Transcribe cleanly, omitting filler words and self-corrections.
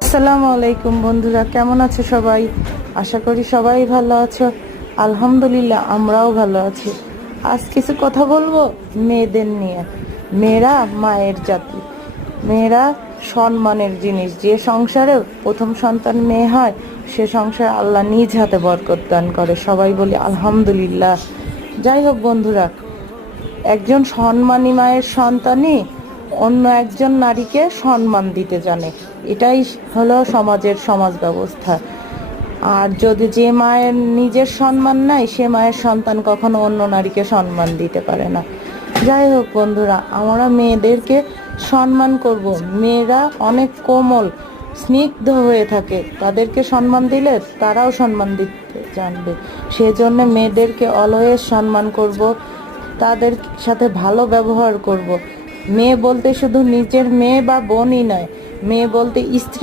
আসসালামু আলাইকুম বন্ধুরা, কেমন আছো সবাই? আশা করি সবাই ভালো আছো। আলহামদুলিল্লাহ, আমরাও ভালো আছি। আজ কিছু কথা বলবো মেয়েদের নিয়ে। মেয়েরা মায়ের জাতি, মেয়েরা সম্মানের জিনিস। যে সংসারে প্রথম সন্তান মেয়ে হয়, সে সংসারে আল্লাহ নিজ হাতে বরকত দান করে। সবাই বলি আলহামদুলিল্লাহ। যাই হোক বন্ধুরা, একজন সম্মানী মায়ের সন্তানই অন্য একজন নারীকে সম্মান দিতে জানে। এটাই হলো সমাজ ব্যবস্থা। আর যদি যে মায়ের নিজের সম্মান নাই, সে মায়ের সন্তান কখনো অন্য নারীকে সম্মান দিতে পারে না। যাই হোক বন্ধুরা, আমরা মেয়েদেরকে সম্মান করব। মেয়েরা অনেক কোমল, স্নিগ্ধ হয়ে থাকে। তাদেরকে সম্মান দিলে তারাও সম্মান দিতে জানবে। সেজন্য মেয়েদেরকে অলওয়েজ সম্মান করব, তাদের সাথে ভালো ব্যবহার করব। মেয়ে বলতে শুধু নিজের মেয়ে বা বোনই নয়, মেয়ে বলতে স্ত্রী